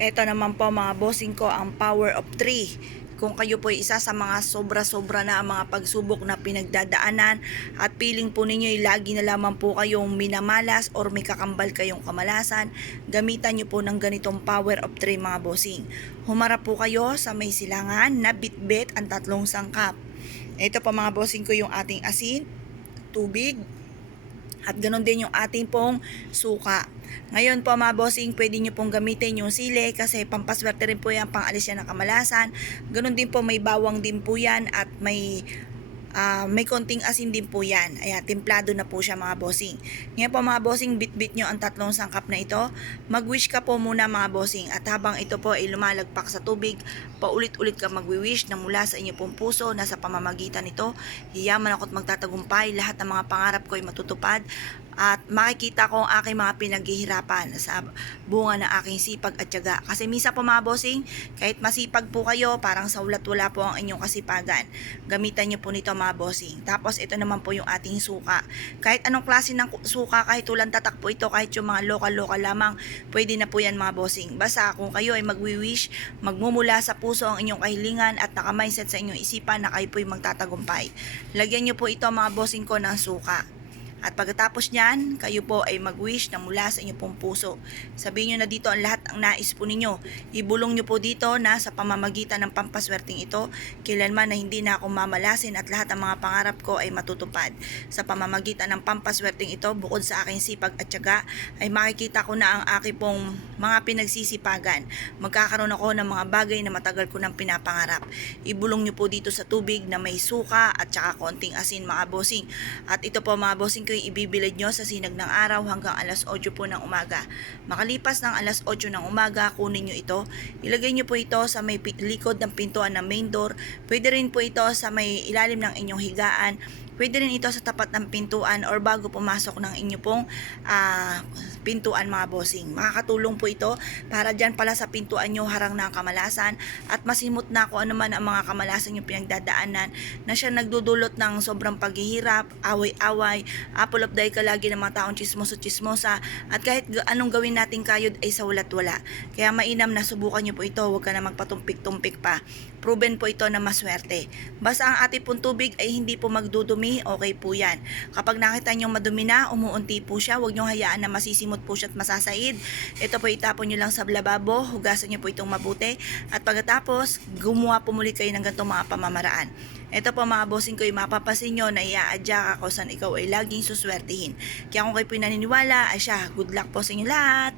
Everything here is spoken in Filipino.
Ito naman po mga bossing ko ang power of 3. Kung kayo po ay isa sa mga sobra-sobra na ang mga pagsubok na pinagdadaanan at feeling po ninyo ay lagi na lamang po kayong minamalas or may kakambal kayong kamalasan, gamitan nyo po ng ganitong power of 3 mga bossing. Humarap po kayo sa may silangan na bitbit ang tatlong sangkap. Ito po mga bossing ko yung ating asin, tubig, at ganoon din yung ating pong suka. Ngayon po mga bossing, pwede nyo pong gamitin yung sili kasi pampaswerte rin po yan, pangalis yan ng kamalasan. Ganoon din po may bawang din po yan at may konting asin din po yan. Ayan, templado na po siya mga bossing. Ngayon po mga bossing, bit-bit nyo ang tatlong sangkap na ito. Mag-wish ka po muna mga bossing. At habang ito po ay lumalagpak sa tubig, paulit-ulit ka mag-wish na mula sa inyo pong puso, nasa pamamagitan nito, hiyaman ako't magtatagumpay. Lahat ng mga pangarap ko ay matutupad. At makikita ko ang aking mga pinaghihirapan sa bunga ng aking sipag at tiyaga. Kasi minsan po mga bossing, kahit masipag po kayo, parang sa ulat wala po ang inyong kasipagan. Gamitan nyo po nito mga bossing. Tapos ito naman po yung ating suka. Kahit anong klase ng suka, kahit ulan tatak po ito, kahit yung mga lokal-lokal lamang, pwede na po yan mga bossing. Basta kung kayo ay magwi-wish, magmumula sa puso ang inyong kahilingan at naka-mindset sa inyong isipan na kayo po ay magtatagumpay. Lagyan nyo po ito mga bossing ko ng suka. At pagkatapos niyan, kayo po ay mag-wish na mula sa inyong pong puso. Sabihin nyo na dito ang lahat ang nais po ninyo. Ibulong nyo po dito na sa pamamagitan ng pampaswerteng ito, kailanman na hindi na ako mamalasin at lahat ng mga pangarap ko ay matutupad. Sa pamamagitan ng pampaswerteng ito, bukod sa aking sipag at tiyaga, ay makikita ko na ang aking pong mga pinagsisipagan. Magkakaroon ako ng mga bagay na matagal ko nang pinapangarap. Ibulong nyo po dito sa tubig na may suka at saka konting asin mga bossing. At ito po mga bossing, ko ibibilad nyo sa sinag ng araw hanggang alas 8 po ng umaga. Makalipas ng alas 8 ng umaga, kunin nyo ito. Ilagay nyo po ito sa may likod ng pintuan ng main door. Pwede rin po ito sa may ilalim ng inyong higaan. Pwede rin ito sa tapat ng pintuan or bago pumasok ng inyo pong pintuan mga bossing. Makakatulong po ito para dyan pala sa pintuan nyo harang na ang kamalasan at masimot na kung ano man ang mga kamalasan yung pinagdadaanan na siya nagdudulot ng sobrang paghihirap, away-away, apple of the eye ka lagi ng mga taong chismoso-chismosa at kahit anong gawin natin kayod ay sa walat-wala. Kaya mainam na subukan nyo po ito, huwag ka na magpatumpik-tumpik pa. Proven po ito na maswerte. Basta ang ating pong tubig ay hindi po magdudumi, okay po yan. Kapag nakita nyo madumi na, umuunti po siya, huwag nyo hayaan na masisimot po siya at masasaid. Ito po itapon nyo lang sa lababo, hugasan nyo po itong mabuti at pagkatapos, gumawa po muli kayo ng ganitong mga pamamaraan. Ito po mga bossing ko, mapapasin nyo na iaadya ka kung saan ikaw ay laging suswertihin. Kaya kung kayo po naniniwala, ay siya, good luck po sa inyo lahat!